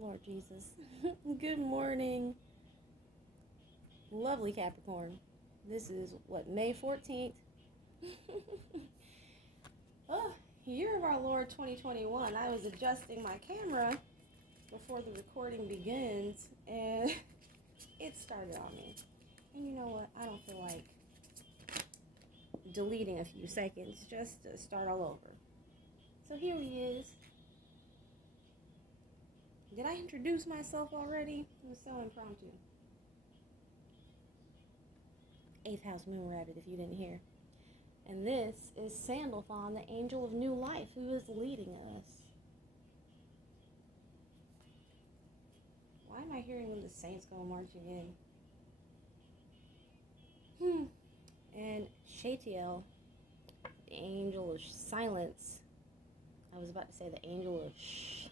Lord Jesus. Good morning, lovely Capricorn. This is what, May 14th? Oh, year of our Lord 2021. I was adjusting my camera before the recording begins and it started on me. And you know what? I don't feel like deleting a few seconds just to start all over. So here he is. Did I introduce myself already? It was so impromptu. 8th house moon rabbit, if you didn't hear. And this is Sandalphon, the angel of new life, who is leading us. Why am I hearing when the saints go marching in? And Shatiel, the angel of silence. I was about to say the angel of shh.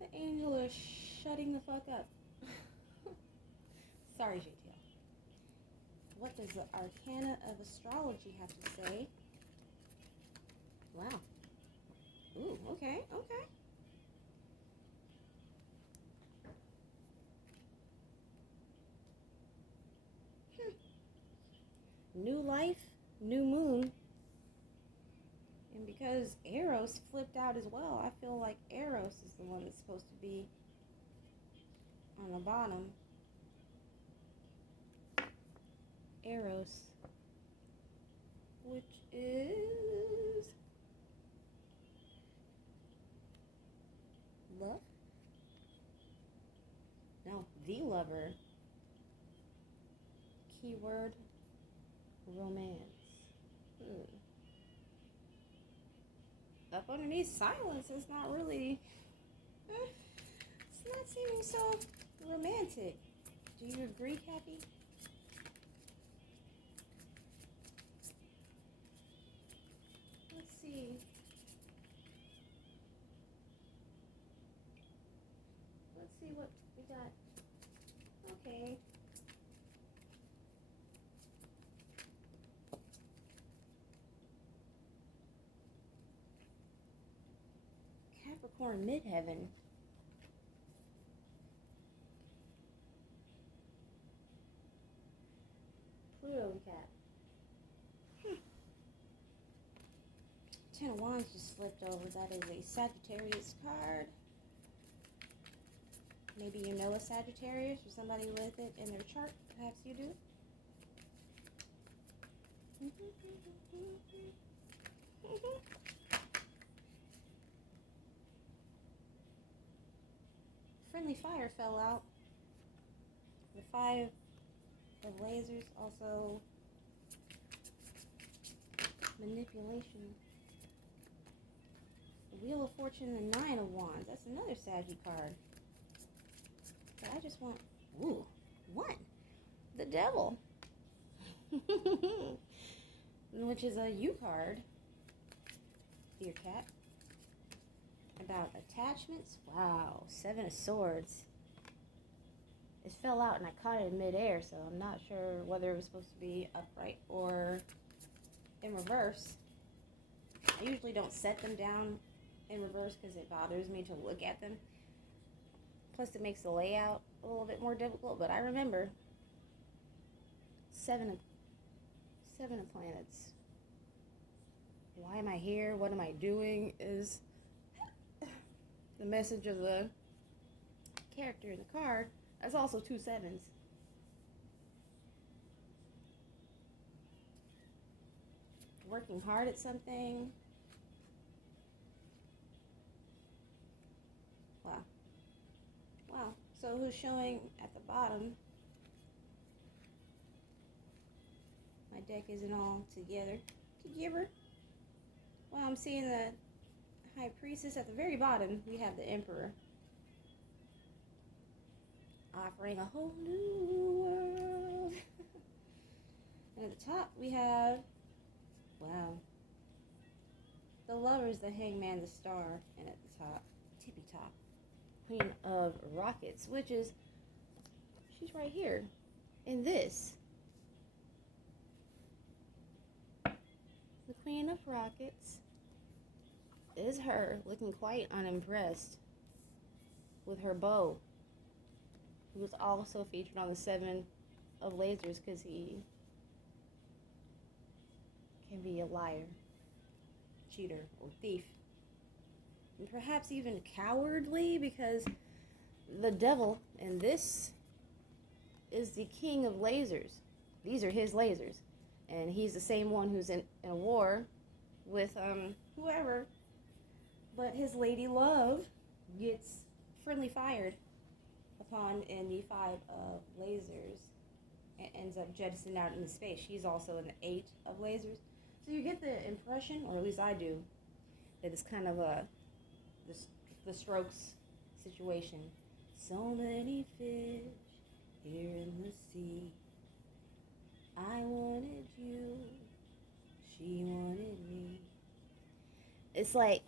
The angel of shutting the fuck up. Sorry, Shatiel. What does the Arcana of Astrology have to say? Wow. Ooh, okay. New life, new moon. And because Eros flipped out as well, I feel like Eros is the one that's supposed to be on the bottom. Eros, which is love? No, the lover. Keyword, romance. Up underneath silence, it's not really, it's not seeming so romantic. Do you agree, Capi? Let's see. Let's see what we got. Okay. Capricorn midheaven. Pluto cat. 10 of Wands just flipped over. That is a Sagittarius card. Maybe you know a Sagittarius or somebody with it in their chart. Perhaps you do. Friendly fire fell out. The 5 of lasers, also manipulation. The Wheel of Fortune, the 9 of Wands. That's another Saggy card. But I just want, ooh, one. The Devil. Which is a U card. Dear cat. About attachments. Wow, 7 of Swords. It fell out and I caught it in midair, so I'm not sure whether it was supposed to be upright or in reverse. I usually don't set them down in reverse because it bothers me to look at them. Plus it makes the layout a little bit more difficult, but I remember 7 of planets. Why am I here? What am I doing? Is the message of the character in the card. That's also 2 sevens. Working hard at something. Wow. So who's showing at the bottom? My deck isn't all together. Well, I'm seeing the High Priestess at the very bottom. We have the Emperor. Offering a whole new world. And at the top we have, wow, the Lovers, the Hangman, the Star, and at the top, tippy top, Queen of Rockets, which is, she's right here in this. The Queen of Rockets is her, looking quite unimpressed. with her bow, who was also featured on the 7 of lasers because he can be a liar, cheater, or thief. And perhaps even cowardly, because the devil in this is the king of lasers. These are his lasers. And he's the same one who's in a war with whoever. But his lady love gets friendly fired upon in the 5 of lasers and ends up jettisoned out into space. She's also in the 8 of lasers. So you get the impression, or at least I do, that it's kind of the Strokes situation. So many fish here in the sea. I wanted you, she wanted me. It's like,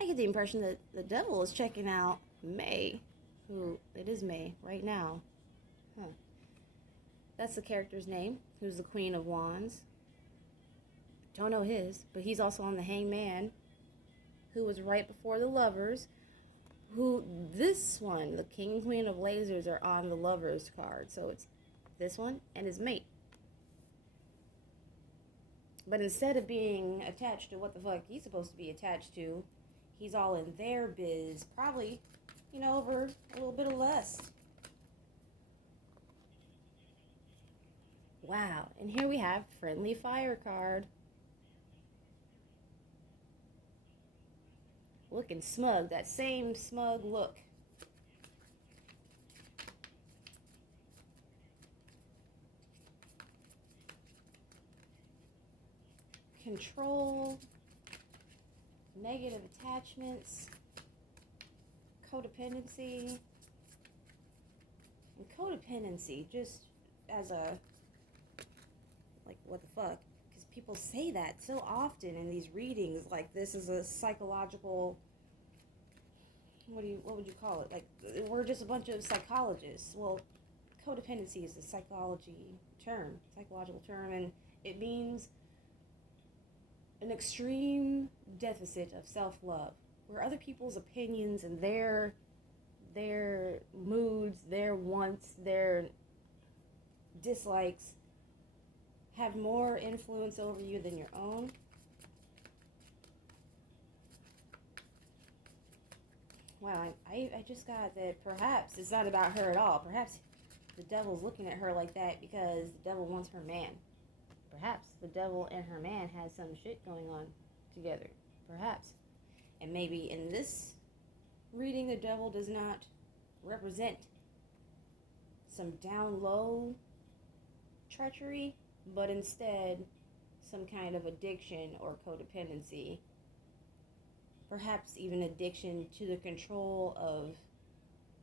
I get the impression that the devil is checking out May, who, it is May right now. Huh. That's the character's name, who's the Queen of Wands. Don't know his, but he's also on the Hangman, who was right before the Lovers, who, this one, the King and Queen of Lasers, are on the Lovers card. So it's this one and his mate. But instead of being attached to what the fuck he's supposed to be attached to, he's all in their biz. Probably, over a little bit of lust. Wow. And here we have Friendly Fire card. Looking smug. That same smug look. Control, negative attachments, codependency, and codependency, just as a, like, what the fuck, because people say that so often in these readings, like, this is a psychological, what would you call it, like, we're just a bunch of psychologists. Well, codependency is a psychological term, and it means an extreme deficit of self-love, where other people's opinions and their moods, their wants, their dislikes have more influence over you than your own. Wow, I just got that perhaps it's not about her at all. Perhaps the devil's looking at her like that because the devil wants her man. Perhaps the devil and her man has some shit going on together. Perhaps. And maybe in this reading, the devil does not represent some down low treachery, but instead some kind of addiction or codependency. Perhaps even addiction to the control of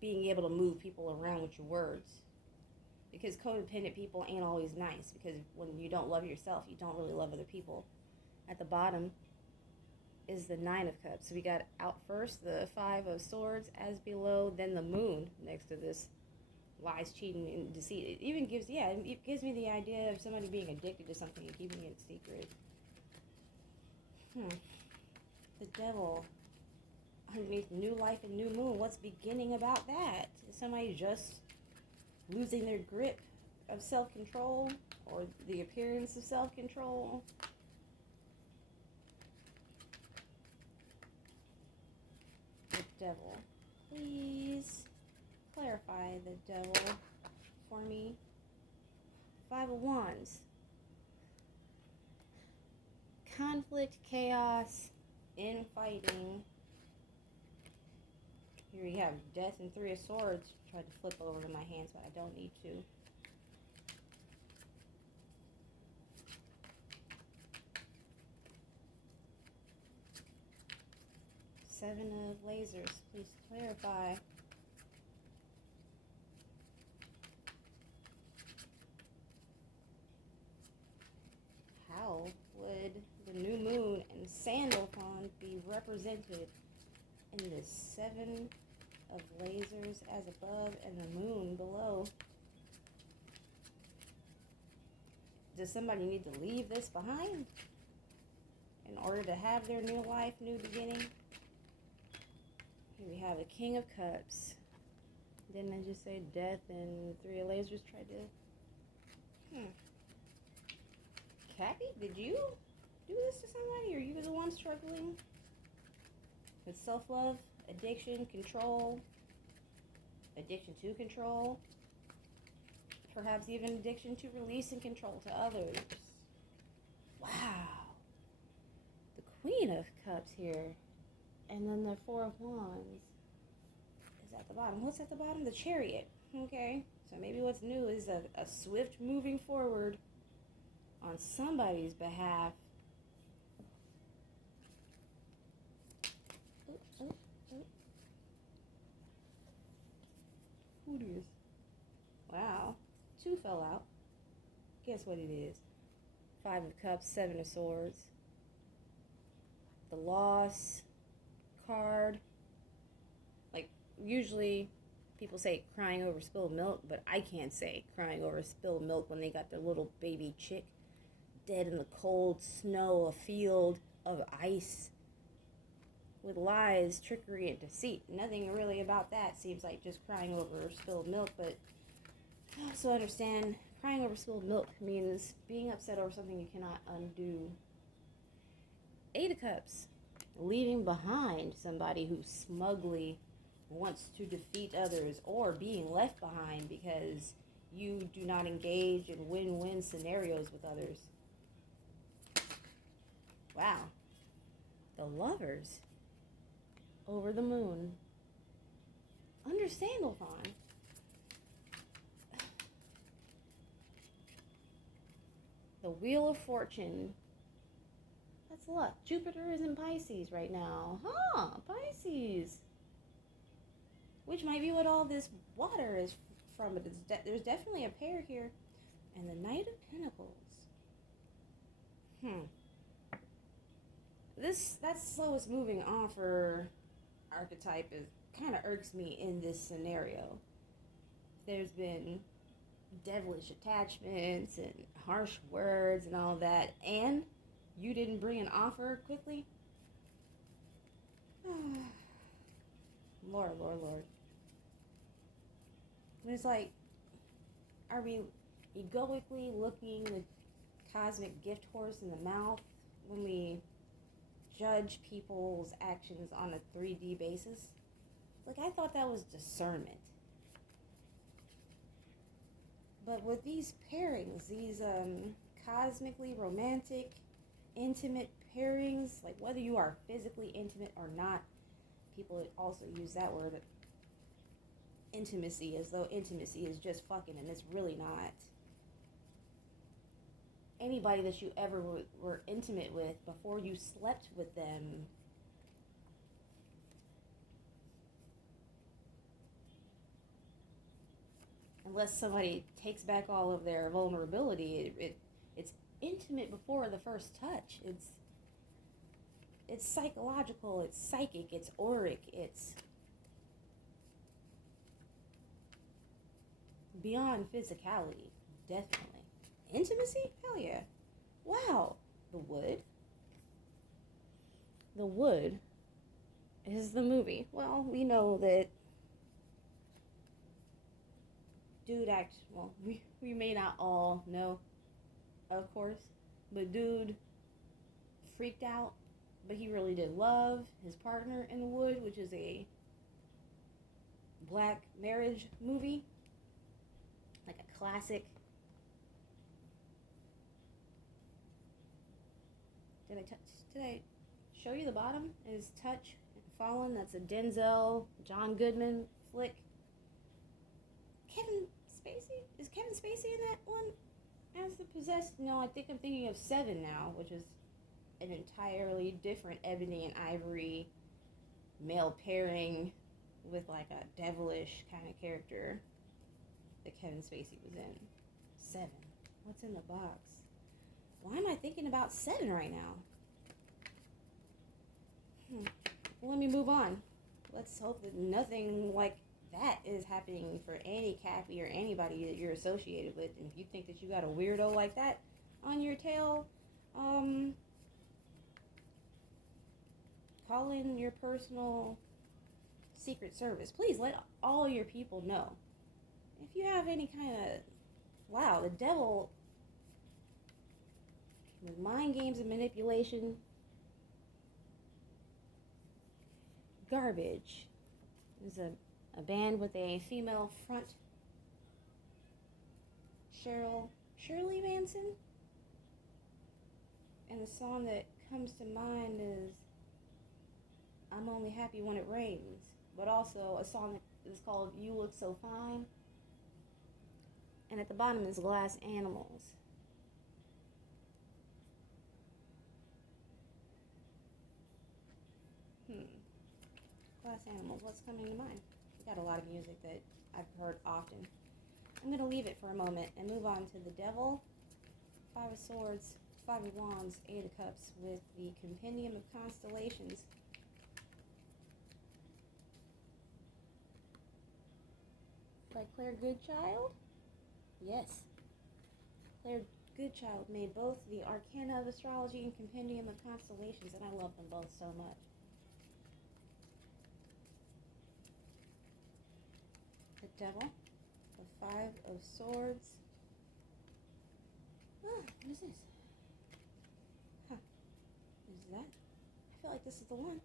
being able to move people around with your words. Because codependent people ain't always nice, because when you don't love yourself, you don't really love other people. At the bottom is the 9 of Cups. So we got out first the 5 of Swords, as below, then the Moon next to this lies, cheating, and deceit. It even gives, it gives me the idea of somebody being addicted to something and keeping it secret. The devil underneath New Life and New Moon. What's beginning about that? Is somebody just losing their grip of self-control, or the appearance of self-control? The devil. Please clarify the devil for me. 5 of Wands. Conflict, chaos, infighting. Here we have Death and 3 of Swords. Tried to flip over to my hands, but I don't need to. Seven of Lasers. Please clarify. How would the new moon and Sandalphon be represented in the 7 of Lasers as above and the moon below? Does somebody need to leave this behind in order to have their new life, new beginning? Here We have a King of Cups. Didn't I just say death and 3 of lasers tried to... Cappy, did you do this to somebody? Or are you the one struggling with self-love, addiction, control, addiction to control, perhaps even addiction to release and control to others? Wow. The Queen of Cups here. And then the 4 of Wands is at the bottom. What's at the bottom? The Chariot. Okay. So maybe what's new is a swift moving forward on somebody's behalf. Who it is? Wow. 2 fell out. Guess what it is? 5 of Cups, 7 of Swords. The loss card. Like, usually people say crying over spilled milk, but I can't say crying over spilled milk when they got their little baby chick dead in the cold snow, a field of ice, with lies, trickery, and deceit. Nothing really about that seems like just crying over spilled milk, but I also understand crying over spilled milk means being upset over something you cannot undo. 8 of Cups, leaving behind somebody who smugly wants to defeat others, or being left behind because you do not engage in win-win scenarios with others. Wow. The Lovers over the Moon. Understandable. The Wheel of Fortune. That's luck. Jupiter is in Pisces right now. Huh, Pisces. Which might be what all this water is from. But there's definitely a pair here. And the Knight of Pentacles. That slowest moving offer archetype kind of irks me in this scenario. There's been devilish attachments and harsh words and all that, and you didn't bring an offer quickly. Lord. And it's like, are we egoically looking the cosmic gift horse in the mouth when we judge people's actions on a 3D basis? Like, I thought that was discernment. But with these pairings, these cosmically romantic, intimate pairings, like whether you are physically intimate or not, people also use that word, intimacy, as though intimacy is just fucking, and it's really not. Anybody that you ever were intimate with before you slept with them, unless somebody takes back all of their vulnerability, it's intimate before the first touch. It's psychological, it's psychic, it's auric, it's beyond physicality, definitely. Intimacy? Hell yeah. Wow. The Wood. The Wood is the movie. Well, we know that we may not all know, of course, but dude freaked out, but he really did love his partner in The Wood, which is a black marriage movie, like a classic. Did I show you the bottom? Is Touch Fallen? That's a Denzel, John Goodman flick. Kevin Spacey? Is Kevin Spacey in that one? As the possessed? No, I think I'm thinking of Seven now, which is an entirely different Ebony and Ivory male pairing with like a devilish kind of character that Kevin Spacey was in. Seven. What's in the box? Why am I thinking about Seven right now? Well, let me move on. Let's hope that nothing like that is happening for any Capi or anybody that you're associated with. And if you think that you got a weirdo like that on your tail, call in your personal Secret Service. Please let all your people know. If you have any kind of, wow, the devil with mind games and manipulation, garbage. There's a band with a female front, Shirley Manson. And the song that comes to mind is I'm Only Happy When It Rains, but also a song that is called You Look So Fine. And at the bottom is Glass Animals. Glass Animals, what's coming to mind? We got a lot of music that I've heard often. I'm going to leave it for a moment and move on to the Devil, Five of Swords, Five of Wands, Eight of Cups with the Compendium of Constellations. By Claire Goodchild? Yes. Claire Goodchild made both the Arcana of Astrology and Compendium of Constellations, and I love them both so much. The Devil, the Five of Swords. What is this? Is that? I feel like this is the one.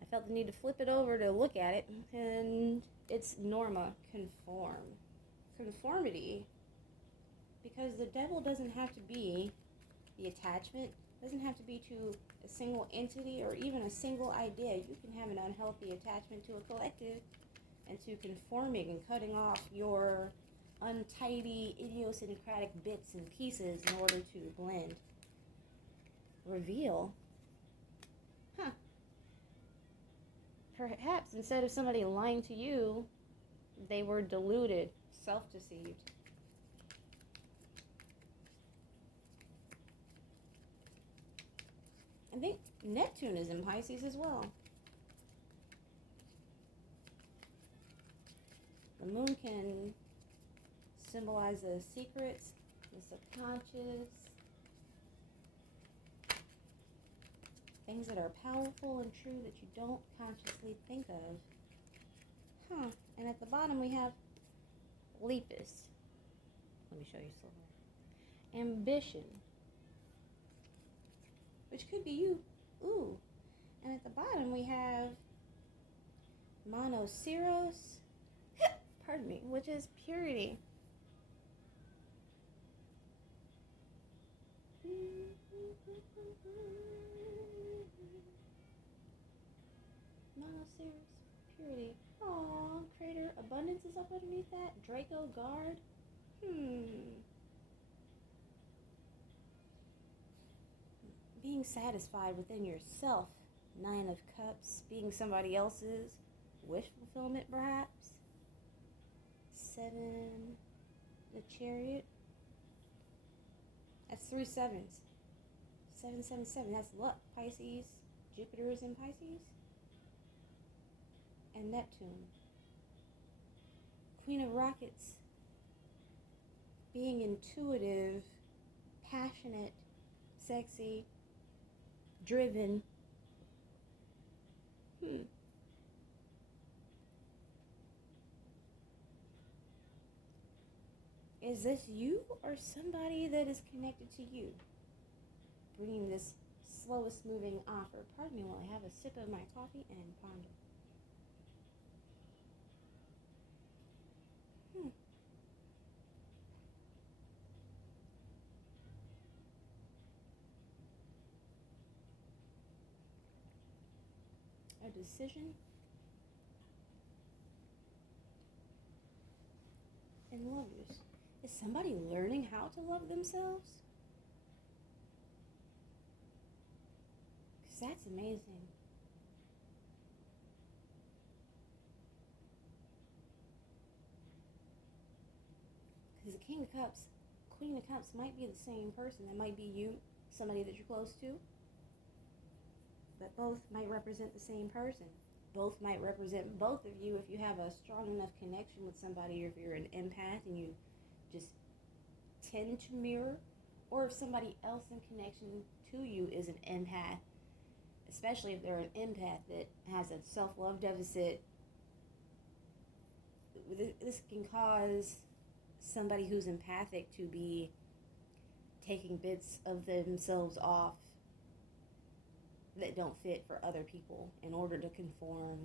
I felt the need to flip it over to look at it, and it's Norma, conform. Conformity, because the devil doesn't have to be the attachment, doesn't have to be to a single entity or even a single idea. You can have an unhealthy attachment to a collective and to conforming and cutting off your untidy, idiosyncratic bits and pieces in order to blend. Reveal. Perhaps instead of somebody lying to you, they were deluded, self-deceived. I think Neptune is in Pisces as well. The moon can symbolize the secrets, the subconscious, things that are powerful and true that you don't consciously think of. And at the bottom we have Lepus. Let me show you silver. Ambition. Which could be you. Ooh. And at the bottom we have Monoceros. Pardon me. Which is purity. Monoceros, purity. Aww, Crater. Abundance is up underneath that. Draco Guard. Being satisfied within yourself. Nine of Cups. Being somebody else's. Wish fulfillment, perhaps. Seven. The Chariot. That's 3 sevens. 777. That's luck. Pisces. Jupiter is in Pisces. And Neptune. Queen of Rockets. Being intuitive, passionate, sexy, driven. Is this you or somebody that is connected to you? Bringing this slowest moving offer. Pardon me while I have a sip of my coffee and ponder. A decision. And lovers. Is somebody learning how to love themselves? Because that's amazing. Because the King of Cups, Queen of Cups might be the same person. That might be you, somebody that you're close to. But both might represent the same person. Both might represent both of you if you have a strong enough connection with somebody, or if you're an empath and you just tend to mirror, or if somebody else in connection to you is an empath especially if they're an empath that has a self-love deficit. This can cause somebody who's empathic to be taking bits of themselves off that don't fit for other people in order to conform,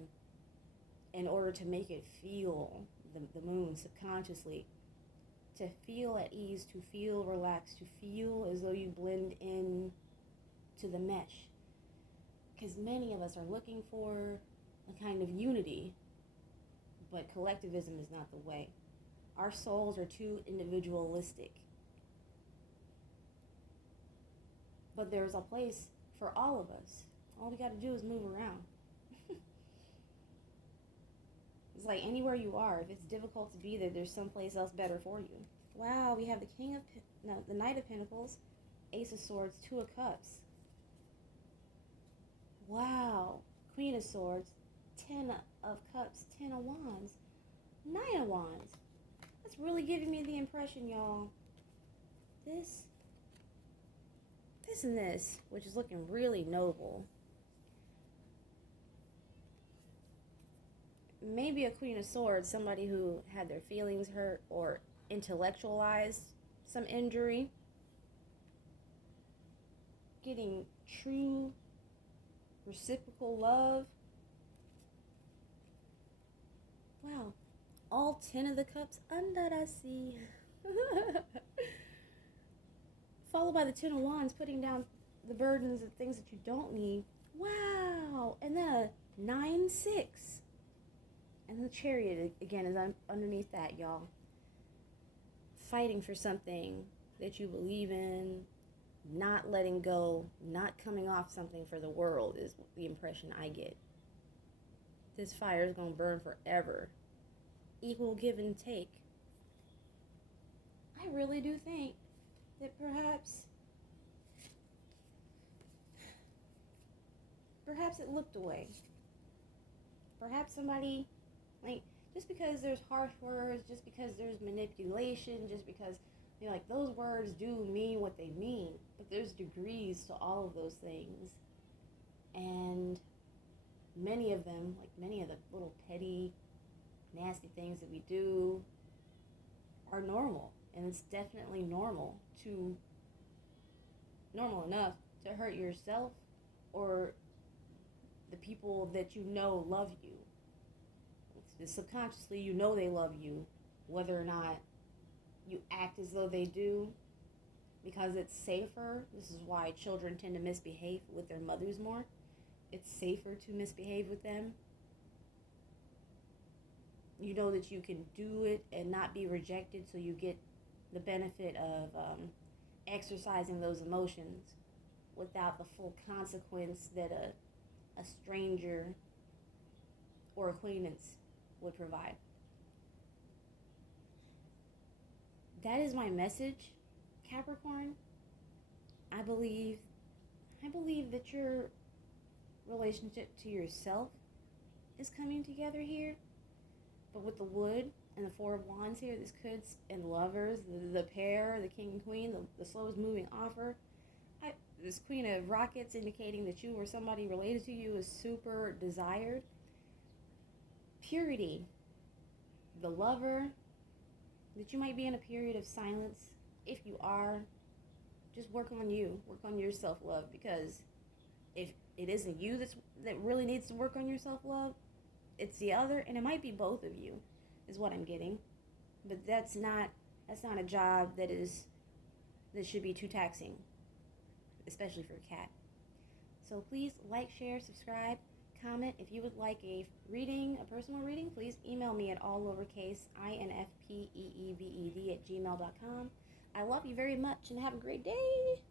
in order to make it feel, the moon subconsciously, to feel at ease, to feel relaxed, to feel as though you blend in to the mesh. Because many of us are looking for a kind of unity, but collectivism is not the way. Our souls are too individualistic. But there's a place for all of us. All we got to do is move around. It's like anywhere you are, if it's difficult to be there, there's someplace else better for you. Wow, we have the Knight of Pentacles, Ace of Swords, Two of Cups. Wow, Queen of Swords, Ten of Cups, Ten of Wands, Nine of Wands. That's really giving me the impression, y'all. This and this, which is looking really noble. Maybe a Queen of Swords, somebody who had their feelings hurt or intellectualized some injury, getting true reciprocal love. Wow, all 10 of the cups under the sea. Followed by the 10 of Wands, putting down the burdens of things that you don't need. Wow, and then a 9-6. And the Chariot, again, is underneath that, y'all. Fighting for something that you believe in, not letting go, not coming off something for the world is the impression I get. This fire is going to burn forever. Equal give and take. I really do think that perhaps it looked away. Perhaps somebody, like, just because there's harsh words, just because there's manipulation, just because, you know, like, those words do mean what they mean, but there's degrees to all of those things. And many of them, like many of the little petty, nasty things that we do, are normal. And it's definitely normal enough to hurt yourself or the people that you know love you. Subconsciously, you know they love you, whether or not you act as though they do, because it's safer. This is why children tend to misbehave with their mothers more. It's safer to misbehave with them. You know that you can do it and not be rejected, so you get the benefit of exercising those emotions without the full consequence that a stranger or acquaintance would provide. That is my message, Capricorn. I believe that your relationship to yourself is coming together here. But with the Wood and the Four of Wands here, this could, and Lovers, the pair, the King and Queen, the slowest moving offer. This Queen of Rockets indicating that you or somebody related to you is super desired. Purity, the Lover, that you might be in a period of silence. If you are, just work on you, work on your self-love, because if it isn't you that really needs to work on your self-love, it's the other, and it might be both of you, is what I'm getting. But that's not a job that should be too taxing, especially for a cat. So please like, share, subscribe, comment. If you would like a reading, a personal reading, please email me at all lowercase infpeebed@gmail.com. I love you very much and have a great day.